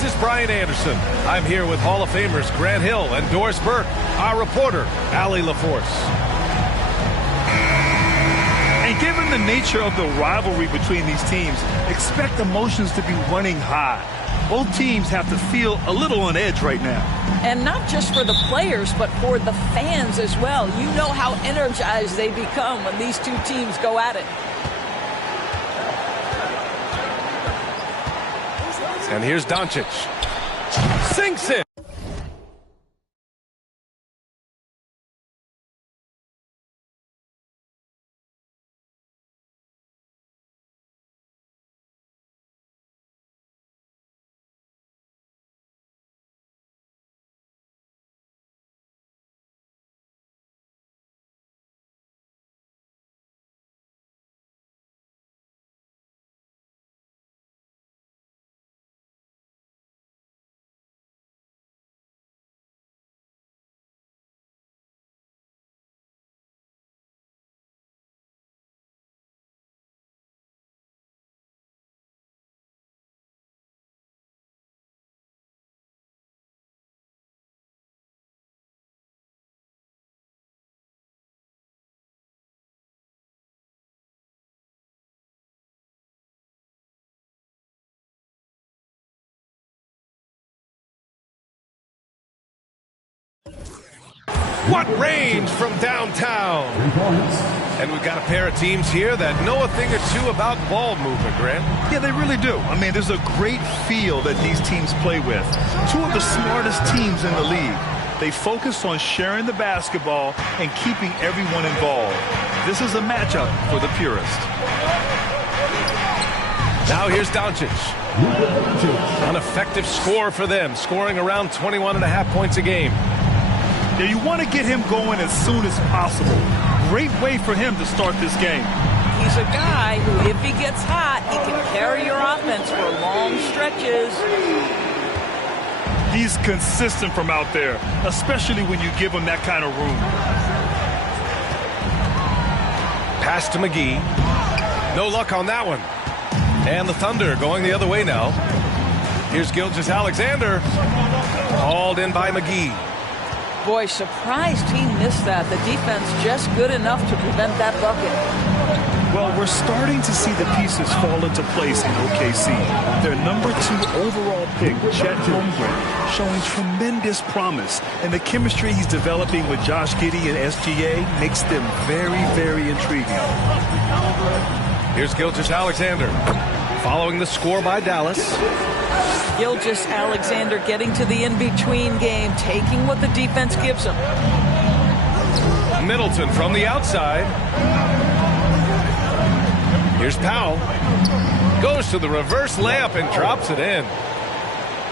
This is Brian Anderson. I'm here with Hall of Famers Grant Hill and Doris Burke, our reporter, Allie LaForce. And given the nature of the rivalry between these teams, expect emotions to be running high. Both teams have to feel a little on edge right now. And not just for the players, but for the fans as well. You know how energized they become when these two teams go at it. And here's Doncic. Sinks it. What range from downtown. And we've got a pair of teams here that know a thing or two about ball movement, Grant. Yeah, they really do. I mean, there's a great feel that these teams play with. Two of the smartest teams in the league. They focus on sharing the basketball and keeping everyone involved. This is a matchup for the purist. Now here's Doncic. An effective score for them, scoring around 21.5 points a game. Now you want to get him going as soon as possible. Great way for him to start this game. He's a guy who, if he gets hot, he can carry your offense for long stretches. He's consistent from out there, especially when you give him that kind of room. Pass to McGee. No luck on that one. And the Thunder going the other way now. Here's Gilgeous-Alexander. Hauled in by McGee. Boy, surprised he missed that. The defense just good enough to prevent that bucket. Well, we're starting to see the pieces fall into place in OKC. Their number 2 overall pick, Chet Holmgren, showing tremendous promise. And the chemistry he's developing with Josh Giddey and SGA makes them very, very intriguing. Here's Gilgeous-Alexander. Following the score by Dallas. Gilgeous-Alexander getting to the in-between game, taking what the defense gives him. Middleton from the outside. Here's Powell. Goes to the reverse layup and drops it in.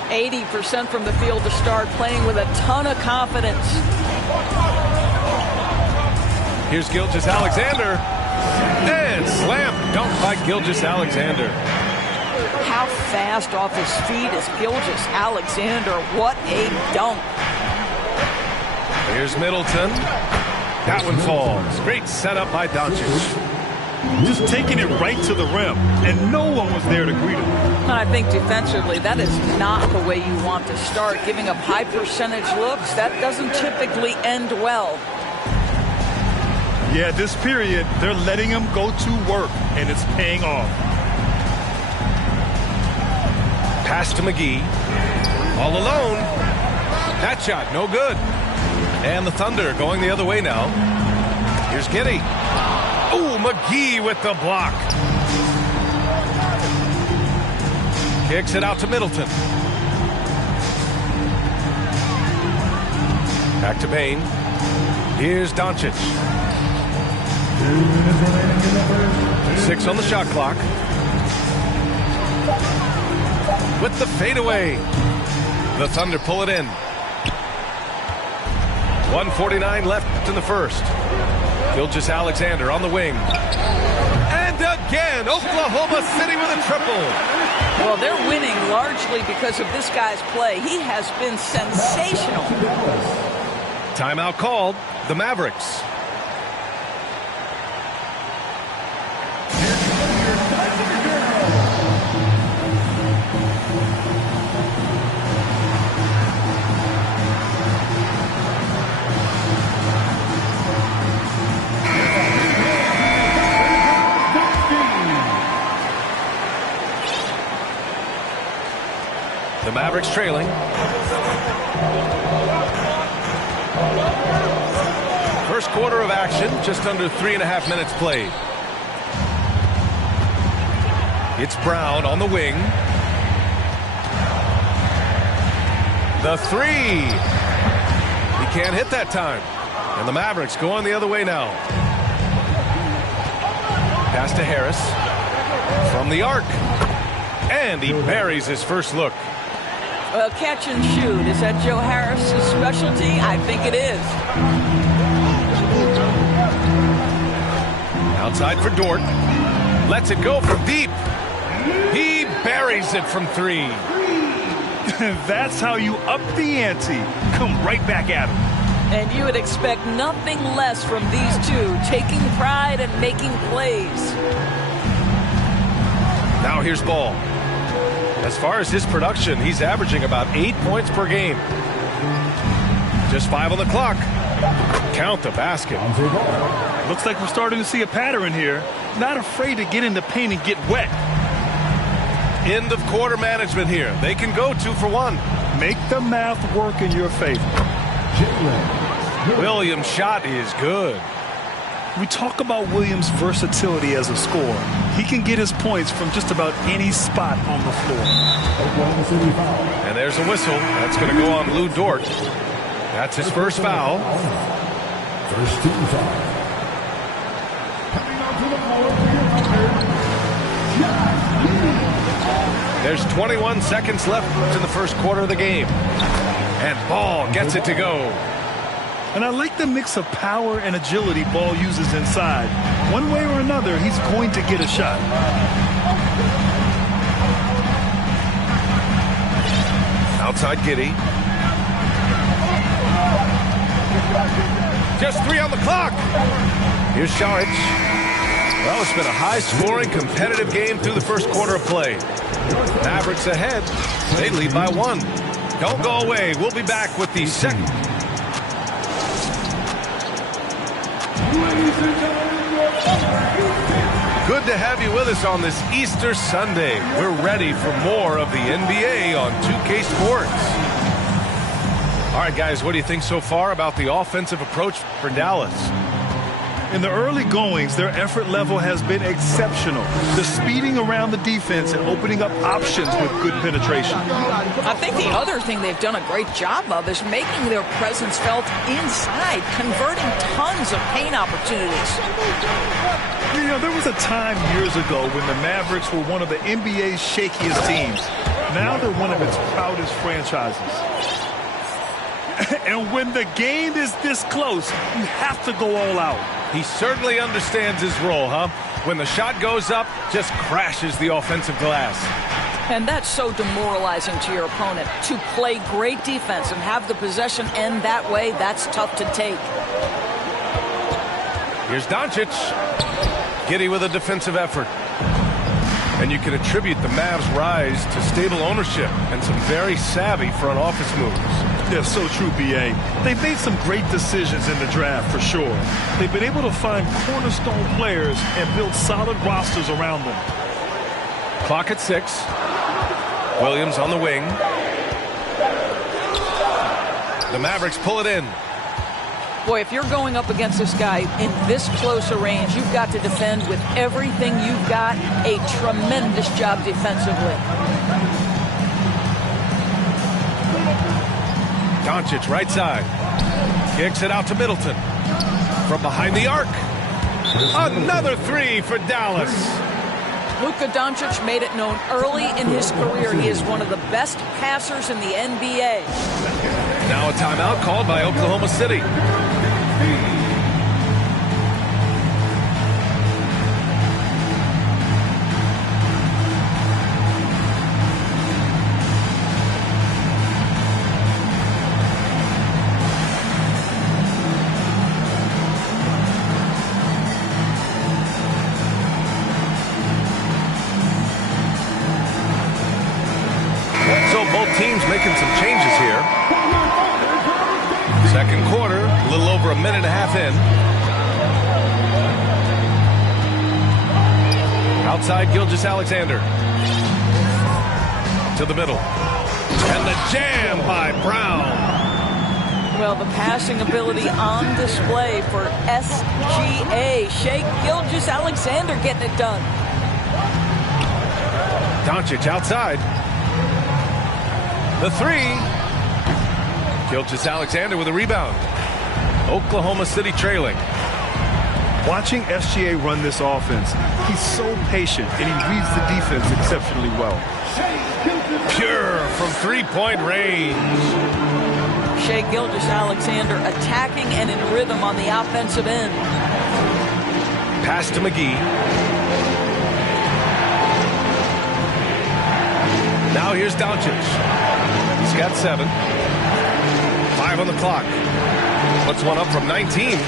80% from the field to start, playing with a ton of confidence. Here's Gilgeous-Alexander. And slam dunk by Gilgeous-Alexander. How fast off his feet is Gilgeous-Alexander. What a dunk. Here's Middleton. That one falls. Great setup by Doncic. Just taking it right to the rim, and no one was there to greet him. I think defensively, that is not the way you want to start. Giving up high percentage looks, that doesn't typically end well. Yeah, this period, they're letting him go to work, and it's paying off. Pass to McGee. All alone. That shot, no good. And the Thunder going the other way now. Here's Giddey. Oh, McGee with the block. Kicks it out to Middleton. Back to Payne. Here's Doncic. 6 on the shot clock. With the fadeaway. The Thunder pull it in. 1:49 left in the first. Gilgeous-Alexander on the wing. And again, Oklahoma City with a triple. Well, they're winning largely because of this guy's play. He has been sensational. Timeout called. The Mavericks. Mavericks trailing. First quarter of action, just under 3.5 minutes played. It's Brown on the wing. The three. He can't hit that time. And the Mavericks going the other way now. Pass to Harris. From the arc. And he buries his first look. Well, catch and shoot. Is that Joe Harris' specialty? I think it is. Outside for Dort. Lets it go from deep. He buries it from three. That's how you up the ante. Come right back at him. And you would expect nothing less from these two, taking pride and making plays. Now here's Ball. As far as his production, he's averaging about 8 points per game. Just 5 on the clock. Count the basket. Looks like we're starting to see a pattern here. Not afraid to get in the paint and get wet. End of quarter management here. They can go 2 for 1. Make the math work in your favor. Williams' shot is good. We talk about Williams' versatility as a scorer. He can get his points from just about any spot on the floor. And there's a whistle. That's going to go on Lou Dort. That's his first foul. First team foul. There's 21 seconds left in the first quarter of the game. And Ball gets it to go. And I like the mix of power and agility Ball uses inside. One way or another, he's going to get a shot. Outside Giddey. Just 3 on the clock. Here's Šarić. Well, it's been a high-scoring, competitive game through the first quarter of play. Mavericks ahead. They lead by 1. Don't go away. We'll be back with the second. Good to have you with us on this Easter Sunday. We're ready for more of the NBA on 2K Sports. All right, guys, what do you think so far about the offensive approach for Dallas? In the early goings, their effort level has been exceptional. The speeding around the defense and opening up options with good penetration. I think the other thing they've done a great job of is making their presence felt inside, converting tons of paint opportunities. You know, there was a time years ago when the Mavericks were one of the NBA's shakiest teams. Now they're one of its proudest franchises. And when the game is this close, you have to go all out. He certainly understands his role, huh? When the shot goes up, just crashes the offensive glass. And that's so demoralizing to your opponent. To play great defense and have the possession end that way, that's tough to take. Here's Doncic. Giddey with a defensive effort. And you can attribute the Mavs' rise to stable ownership and some very savvy front office moves. Yeah, so true, B.A. They've made some great decisions in the draft, for sure. They've been able to find cornerstone players and build solid rosters around them. Clock at 6. Williams on the wing. The Mavericks pull it in. Boy, if you're going up against this guy in this close a range, you've got to defend with everything you've got. A tremendous job defensively. Doncic, right side. Kicks it out to Middleton. From behind the arc. Another 3 for Dallas. Luka Doncic made it known early in his career he is one of the best passers in the NBA. Now a timeout called by Oklahoma City. Teams making some changes here. Second quarter, a little over a minute and a half in. Outside Gilgeous-Alexander. To the middle. And the jam by Brown. Well, the passing ability on display for SGA. Shea Gilgeous-Alexander getting it done. Doncic outside. The three. Gilgeous-Alexander with a rebound. Oklahoma City trailing. Watching SGA run this offense, he's so patient and he reads the defense exceptionally well. Pure from three-point range. Shea Gilgeous-Alexander attacking and in rhythm on the offensive end. Pass to McGee. Now here's Doncic. He's got 7. 5 on the clock. Puts one up from 19.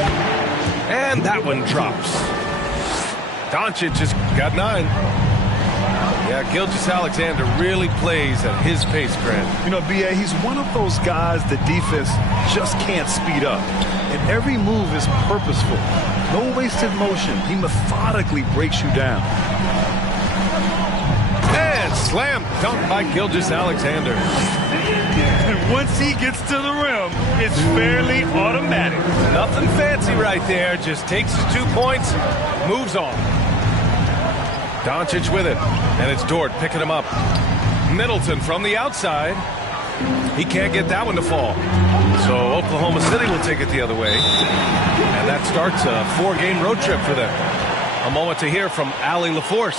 And that one drops. Doncic has got 9. Yeah, Gilgeous-Alexander really plays at his pace, Grant. You know, B.A., he's one of those guys the defense just can't speed up. And every move is purposeful. No wasted motion. He methodically breaks you down. And slam dunk by Gilgeous-Alexander. And once he gets to the rim, it's fairly automatic. Nothing fancy right there. Just takes his 2 points, moves on. Doncic with it. And it's Dort picking him up. Middleton from the outside. He can't get that one to fall. So Oklahoma City will take it the other way. And that starts a 4-game road trip for them. A moment to hear from Allie LaForce.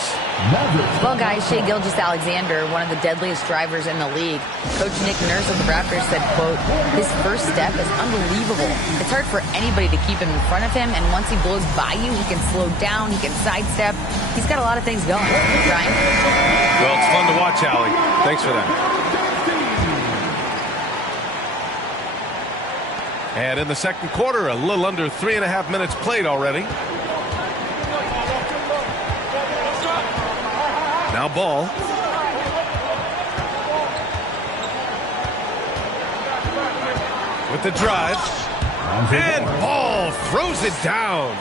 Well, guys, Shea Gilgeous-Alexander, one of the deadliest drivers in the league. Coach Nick Nurse of the Raptors said, quote, his first step is unbelievable. It's hard for anybody to keep him in front of him, and once he blows by you, he can slow down, he can sidestep. He's got a lot of things going. Ryan? Well, it's fun to watch, Allie. Thanks for that. And in the second quarter, a little under 3.5 minutes played already. Now Ball. With the drive. And Ball throws it down.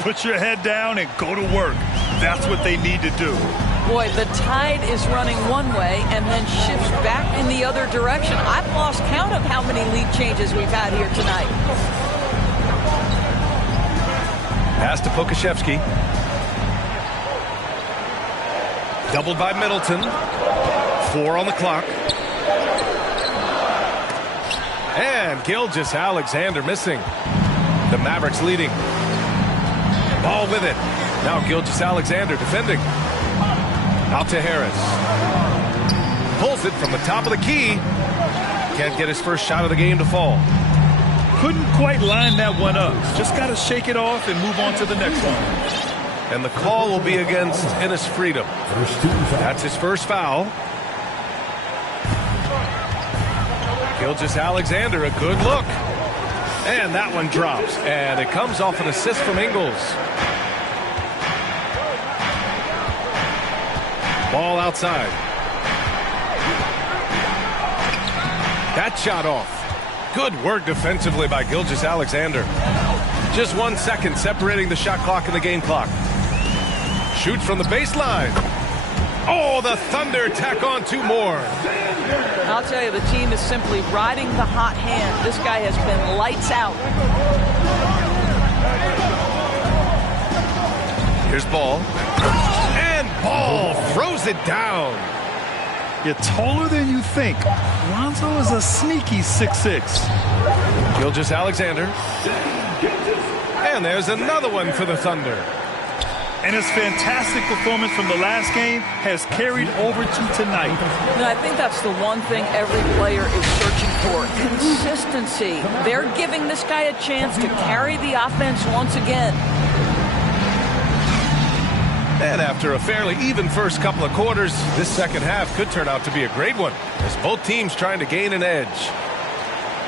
Put your head down and go to work. That's what they need to do. Boy, the tide is running one way and then shifts back in the other direction. I've lost count of how many lead changes we've had here tonight. Pass to Pokashevsky. Doubled by Middleton. 4 on the clock. And Gilgeous-Alexander missing. The Mavericks leading. Ball with it. Now Gilgeous-Alexander defending. Out to Harris. Pulls it from the top of the key. Can't get his first shot of the game to fall. Couldn't quite line that one up. Just got to shake it off and move on to the next one. And the call will be against Ennis Freedom. That's his first foul. Gilgeous-Alexander, a good look. And that one drops. And it comes off an assist from Ingles. Ball outside. That shot off. Good work defensively by Gilgeous-Alexander. Just 1 second separating the shot clock and the game clock. Shoots from the baseline. Oh, the Thunder tack on 2 more. I'll tell you, the team is simply riding the hot hand. This guy has been lights out. Here's Ball. And Ball throws it down. You're taller than you think. Lonzo is a sneaky 6'6". Gilgeous-Alexander. And there's another one for the Thunder. And his fantastic performance from the last game has carried over to tonight. And I think that's the one thing every player is searching for. Consistency. They're giving this guy a chance to carry the offense once again. And after a fairly even first couple of quarters, this second half could turn out to be a great one, as both teams trying to gain an edge.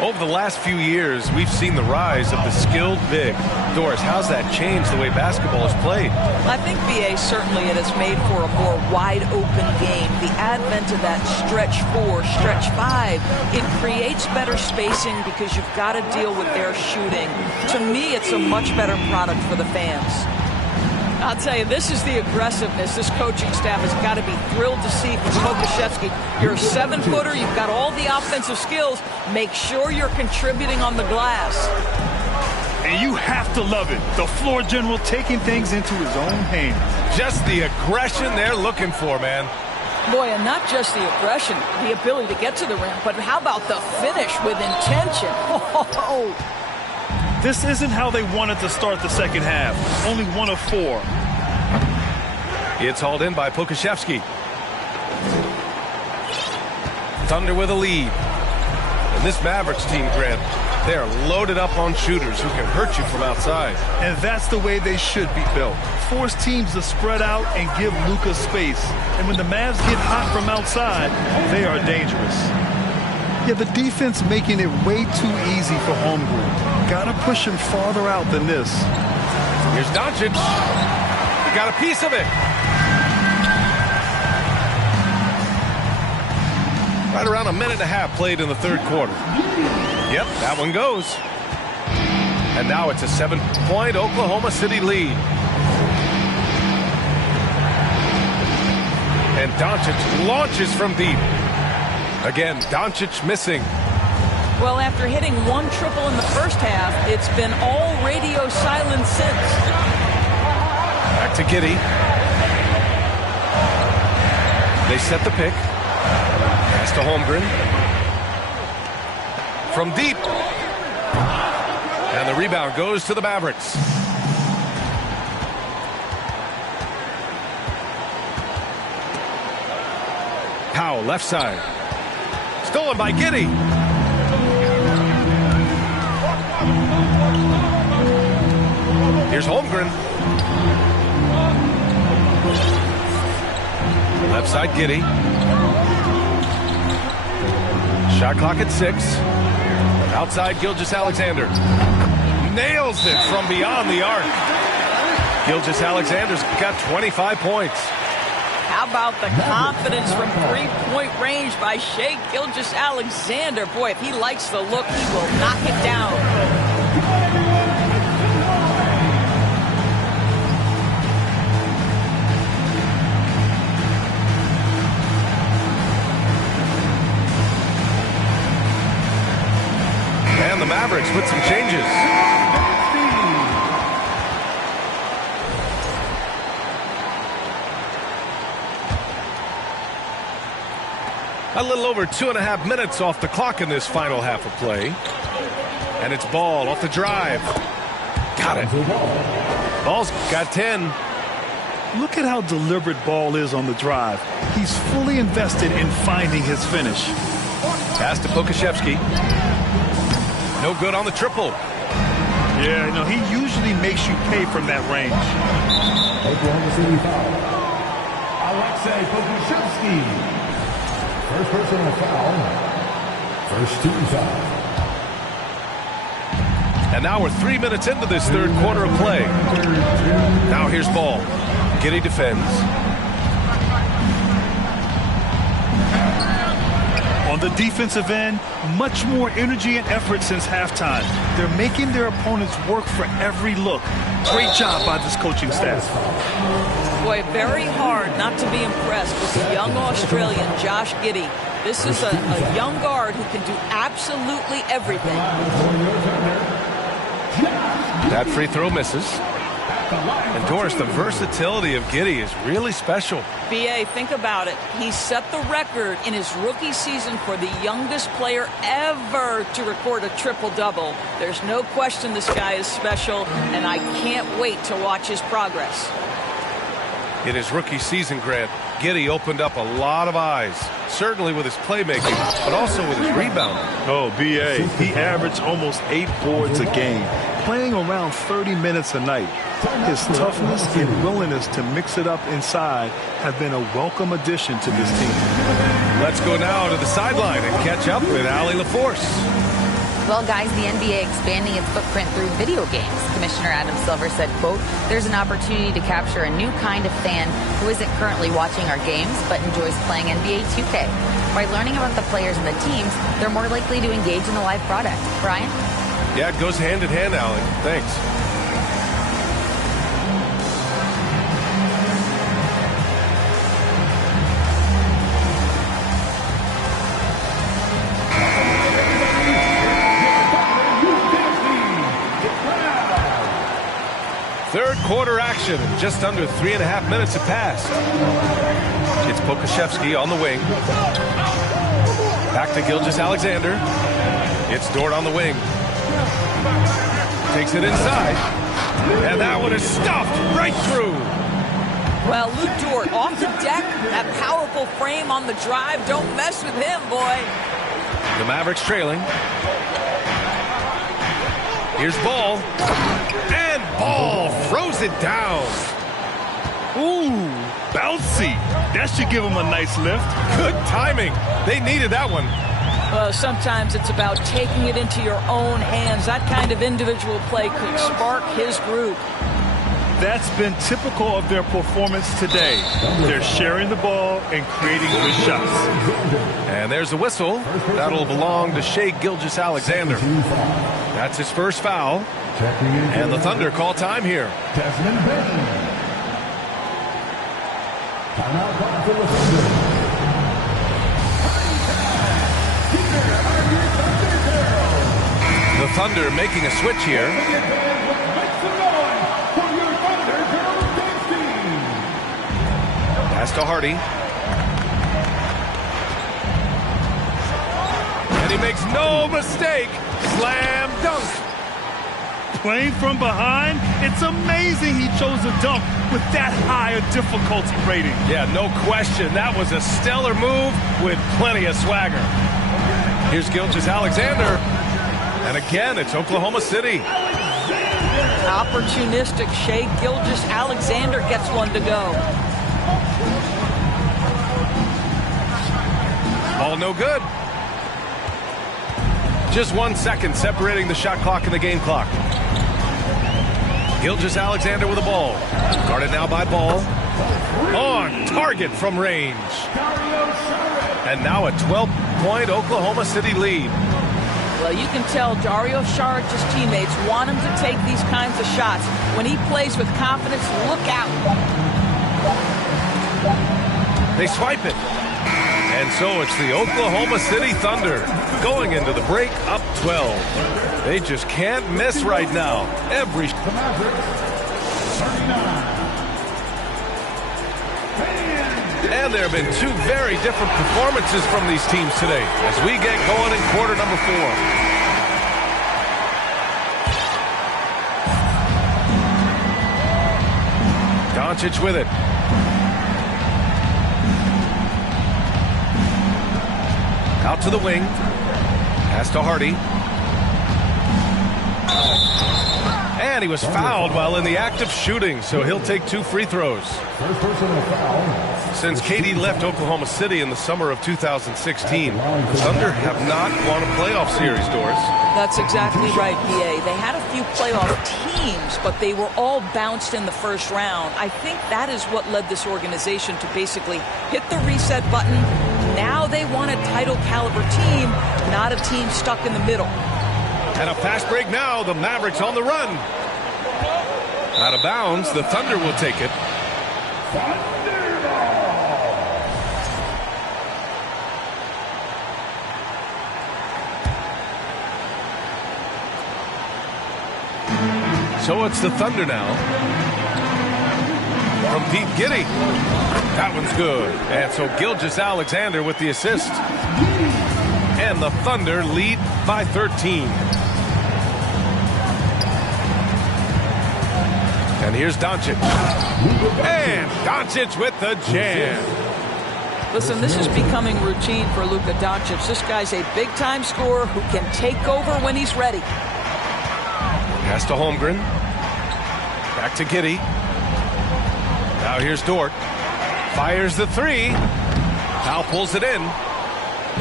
Over the last few years, we've seen the rise of the skilled big. Doris, how's that changed the way basketball is played? I think, BA, certainly it has made for a more wide-open game. The advent of that stretch 4, stretch 5, it creates better spacing because you've got to deal with their shooting. To me, it's a much better product for the fans. I'll tell you, this is the aggressiveness this coaching staff has got to be thrilled to see from Pokusevski. You're a 7-footer. You've got all the offensive skills. Make sure you're contributing on the glass. And you have to love it. The floor general taking things into his own hands. Just the aggression they're looking for, man. Boy, and not just the aggression, the ability to get to the rim, but how about the finish with intention? Oh. This isn't how they wanted to start the second half. Only 1 of 4. It's hauled in by Pokusevski. Thunder with a lead. And this Mavericks team, Grant, they are loaded up on shooters who can hurt you from outside. And that's the way they should be built. Force teams to spread out and give Luka space. And when the Mavs get hot from outside, they are dangerous. Yeah, the defense making it way too easy for Holmgren. Gotta push him farther out than this. Here's Doncic. He got a piece of it. Right around a minute and a half played in the third quarter. Yep, that one goes. And now it's a 7-point Oklahoma City lead. And Doncic launches from deep. Again, Doncic missing. Well, after hitting 1 triple in the first half, it's been all radio silence since. Back to Giddey. They set the pick. Pass to Holmgren. From deep. And the rebound goes to the Mavericks. Powell, left side. Stolen by Giddey. Here's Holmgren. Left side, Giddey. Shot clock at 6. Outside, Gilgeous-Alexander. Nails it from beyond the arc. Gilgeous-Alexander's got 25 points. How about the confidence from 3-point range by Shai Gilgeous-Alexander? Boy, if he likes the look, he will knock it down. And the Mavericks with some changes. A little over 2.5 minutes off the clock in this final half of play. And it's Ball off the drive. Got it. Ball's got 10. Look at how deliberate Ball is on the drive. He's fully invested in finding his finish. Pass to Pokusevski. No good on the triple. Yeah, no, he usually makes you pay from that range. Oklahoma City foul. Alexei Pokusevski. First personal foul. First team foul. And now we're 3 minutes into this third quarter of play. Now here's Ball. Giddey defends. On the defensive end, much more energy and effort since halftime. They're making their opponents work for every look. Great job by this coaching staff. Boy, very hard not to be impressed with the young Australian, Josh Giddey. This is a young guard who can do absolutely everything. That free throw misses. And Doris, the versatility of Giddey is really special. B.A., think about it. He set the record in his rookie season for the youngest player ever to record a triple-double. There's no question this guy is special, and I can't wait to watch his progress. In his rookie season, Grant, Giddey opened up a lot of eyes, certainly with his playmaking, but also with his rebounding. Oh, B.A., he averaged almost 8 boards a game, playing around 30 minutes a night. His toughness and willingness to mix it up inside have been a welcome addition to this team. Let's go now to the sideline and catch up with Allie LaForce. Well, guys, the NBA expanding its footprint through video games. Commissioner Adam Silver said, quote, "There's an opportunity to capture a new kind of fan who isn't currently watching our games but enjoys playing NBA 2K. By learning about the players and the teams, they're more likely to engage in the live product." Brian? Yeah, it goes hand in hand, Allie. Thanks. quarter action, and just under 3.5 minutes have passed. It's Pokashevsky on the wing. Back to Gilgeous-Alexander. It's Dort on the wing. Takes it inside. And that one is stuffed right through. Well, Luke Dort off the deck. That powerful frame on the drive. Don't mess with him, boy. The Mavericks trailing. Here's Ball. And Ball throws it down. Ooh, bouncy. That should give him a nice lift. Good timing. They needed that one. Well, sometimes it's about taking it into your own hands. That kind of individual play could spark his group. That's been typical of their performance today. They're sharing the ball and creating good shots. And there's a whistle. That'll belong to Shai Gilgeous-Alexander. That's his first foul. And the Thunder call time here. Timeout call for the Thunder. The Thunder making a switch here. Pass to Hardy. And he makes no mistake. Slam dunk. Playing from behind, it's amazing he chose a dunk with that high a difficulty rating. Yeah, no question. That was a stellar move with plenty of swagger. Here's Gilgeous-Alexander. And again, it's Oklahoma City. Opportunistic Shai Gilgeous-Alexander gets one to go. Ball no good. Just 1 second separating the shot clock and the game clock. Gilgeous-Alexander with the ball. Guarded now by Ball. On target from range. And now a 12-point Oklahoma City lead. Well, you can tell Dario Saric's teammates want him to take these kinds of shots. When he plays with confidence, look out. They swipe it. And so it's the Oklahoma City Thunder going into the break up 12. They just can't miss right now. Every And there have been two very different performances from these teams today as we get going in quarter number 4. Doncic with it. Out to the wing. Pass to Hardy. And he was fouled while in the act of shooting, so he'll take 2 free throws. First personal foul. Since KD left Oklahoma City in the summer of 2016, the Thunder have not won a playoff series, Doris. That's exactly right, BA. They had a few playoff teams, but they were all bounced in the first round. I think that is what led this organization to basically hit the reset button. Now they want a title caliber team, not a team stuck in the middle. And a fast break now. The Mavericks on the run. Out of bounds. The Thunder will take it. So it's the Thunder now. From Pete Giddy. That one's good. And so Gilgeous-Alexander with the assist. And the Thunder lead by 13. And here's Doncic. And Doncic with the jam. Listen, this is becoming routine for Luka Doncic. This guy's a big-time scorer who can take over when he's ready. Pass to Holmgren. Back to Giddy. Now here's Dort. Fires the 3. Now pulls it in.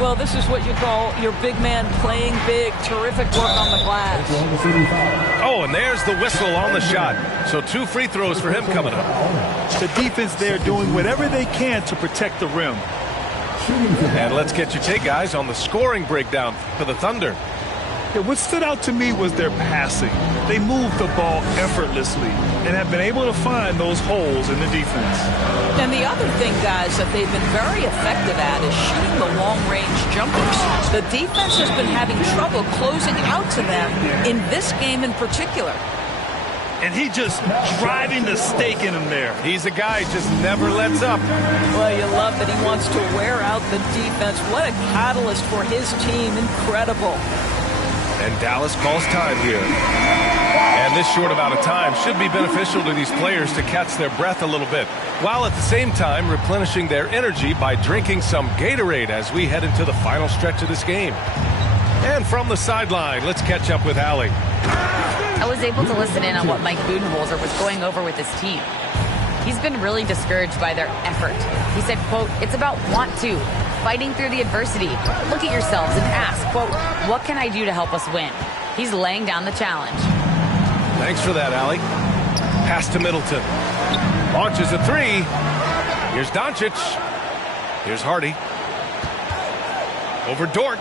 Well, this is what you call your big man playing big. Terrific work on the glass. Oh, and there's the whistle on the shot. So 2 free throws for him coming up. The defense there doing whatever they can to protect the rim. And let's get your take, guys, on the scoring breakdown for the Thunder. Yeah, what stood out to me was their passing. They moved the ball effortlessly and have been able to find those holes in the defense. And the other thing, guys, that they've been very effective at is shooting the long-range jumpers. The defense has been having trouble closing out to them in this game in particular. And he just driving the stake in him there. He's a guy who just never lets up. Well, you love that he wants to wear out the defense. What a catalyst for his team. Incredible. And Dallas calls time here. And this short amount of time should be beneficial to these players to catch their breath a little bit, while at the same time replenishing their energy by drinking some Gatorade as we head into the final stretch of this game. And from the sideline, let's catch up with Allie. I was able to listen in on what Mike Budenholzer was going over with his team. He's been really discouraged by their effort. He said, quote, "It's about want to, fighting through the adversity. Look at yourselves and ask, quote, what can I do to help us win?" He's laying down the challenge. Thanks for that, Allie. Pass to Middleton. Launches a three. Here's Doncic. Here's Hardy. Over Dort.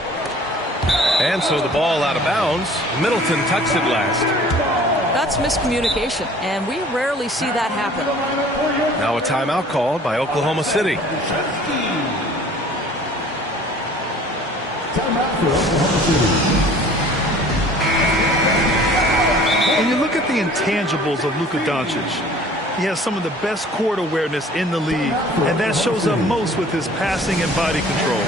And so the ball out of bounds. Middleton touched it last. That's miscommunication, and we rarely see that happen. Now a timeout called by Oklahoma City. When you look at the intangibles of Luka Doncic, he has some of the best court awareness in the league, and that shows up most with his passing and body control.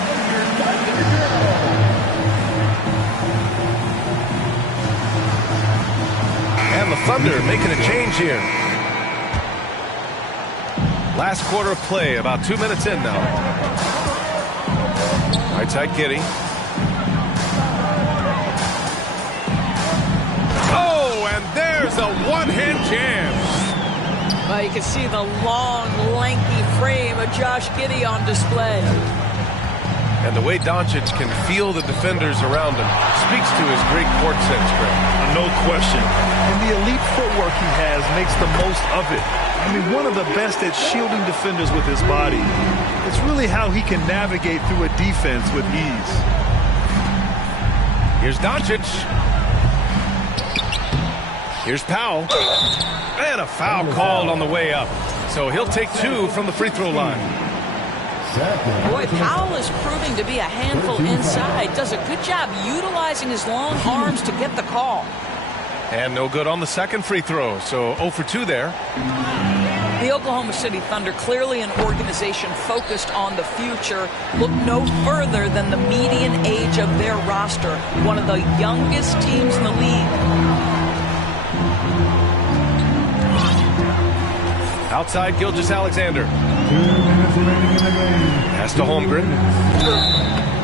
And the Thunder making a change here. Last quarter of play, about 2 minutes in now. Right side Giddey. Oh, and there's a one-hand jam. Well, you can see the long, lengthy frame of Josh Giddey on display. And the way Doncic can feel the defenders around him speaks to his great court sense, Greg. No question. And the elite footwork he has makes the most of it. I mean, one of the best at shielding defenders with his body. It's really how he can navigate through a defense with ease. Here's Doncic. Here's Powell. And a foul called on the way up. So he'll take two from the free throw line. Boy, Powell is proving to be a handful inside. Does a good job utilizing his long arms to get the call. And no good on the second free throw. So 0 for 2 there. The Oklahoma City Thunder, clearly an organization focused on the future, look no further than the median age of their roster. One of the youngest teams in the league. Outside Gilgeous-Alexander. Pass to Holmgren.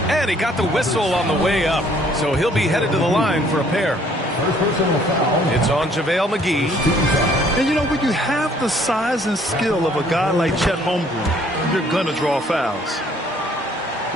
And he got the whistle on the way up. So he'll be headed to the line for a pair. It's on JaVale McGee. And you know, when you have the size and skill of a guy like Chet Holmgren, you're going to draw fouls.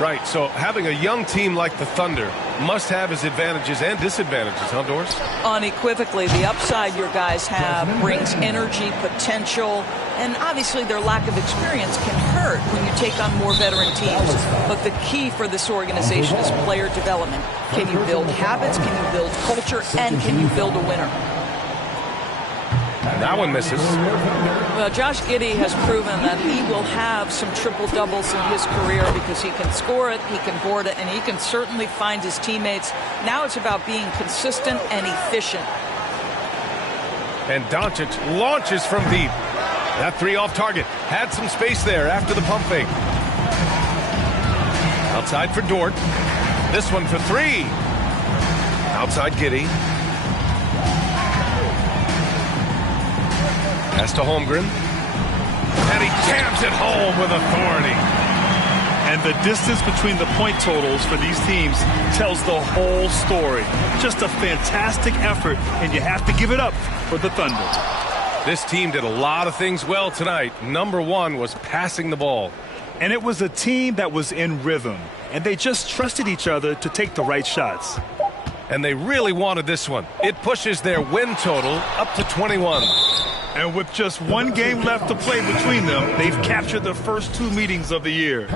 Right, so having a young team like the Thunder must have its advantages and disadvantages, huh, Doris? Unequivocally, the upside your guys have brings energy, potential, and obviously their lack of experience can hurt when you take on more veteran teams. But the key for this organization is player development. Can you build habits, can you build culture, and can you build a winner? That one misses. Well, Josh Giddey has proven that he will have some triple-doubles in his career because he can score it, he can board it, and he can certainly find his teammates. Now it's about being consistent and efficient. And Doncic launches from deep. That three off target. Had some space there after the pump fake. Outside for Dort. This one for three. Outside Giddey. Pass to Holmgren. And he jams it home with authority. And the distance between the point totals for these teams tells the whole story. Just a fantastic effort, and you have to give it up for the Thunder. This team did a lot of things well tonight. Number one was passing the ball. And it was a team that was in rhythm, and they just trusted each other to take the right shots. And they really wanted this one. It pushes their win total up to 21. And with just one game left to play between them, they've captured the first two meetings of the year.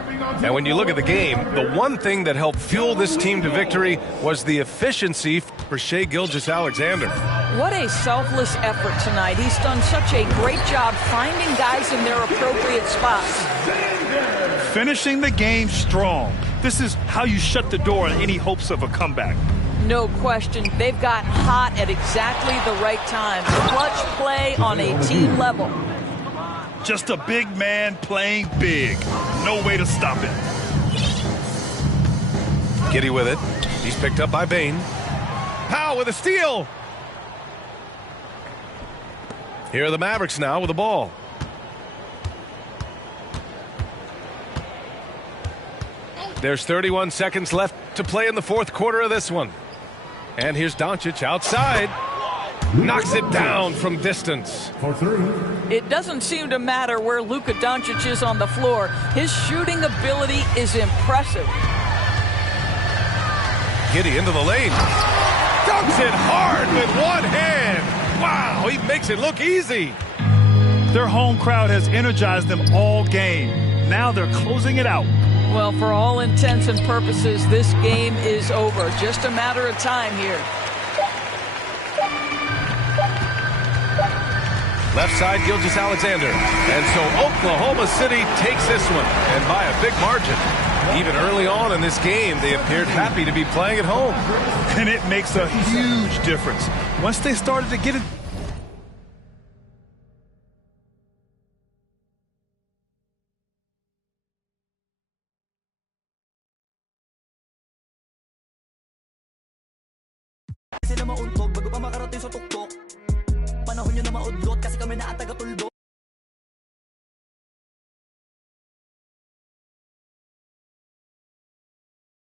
And when you look at the game, the one thing that helped fuel this team to victory was the efficiency for Shai Gilgeous-Alexander. What a selfless effort tonight. He's done such a great job finding guys in their appropriate spots. Finishing the game strong. This is how you shut the door on any hopes of a comeback. No question. They've got hot at exactly the right time. Clutch play on a team level. Just a big man playing big. No way to stop it. Giddy with it. He's picked up by Bain. Powell with a steal. Here are the Mavericks now with the ball. There's 31 seconds left to play in the fourth quarter of this one. And here's Doncic outside. Knocks it down from distance. For three. It doesn't seem to matter where Luka Doncic is on the floor. His shooting ability is impressive. Giddy into the lane. Dunks it hard with one hand. Wow, he makes it look easy. Their home crowd has energized them all game. Now they're closing it out. Well, for all intents and purposes, this game is over. Just a matter of time here. Left side, Gilgeous-Alexander. And so Oklahoma City takes this one, and by a big margin. Even early on in this game, they appeared happy to be playing at home. And it makes a huge difference. Once they started to get it. Sila mauntog bago pa makarating sa tuktok. Panahon nyo na maudlot kasi kami na ang taga-tulbog.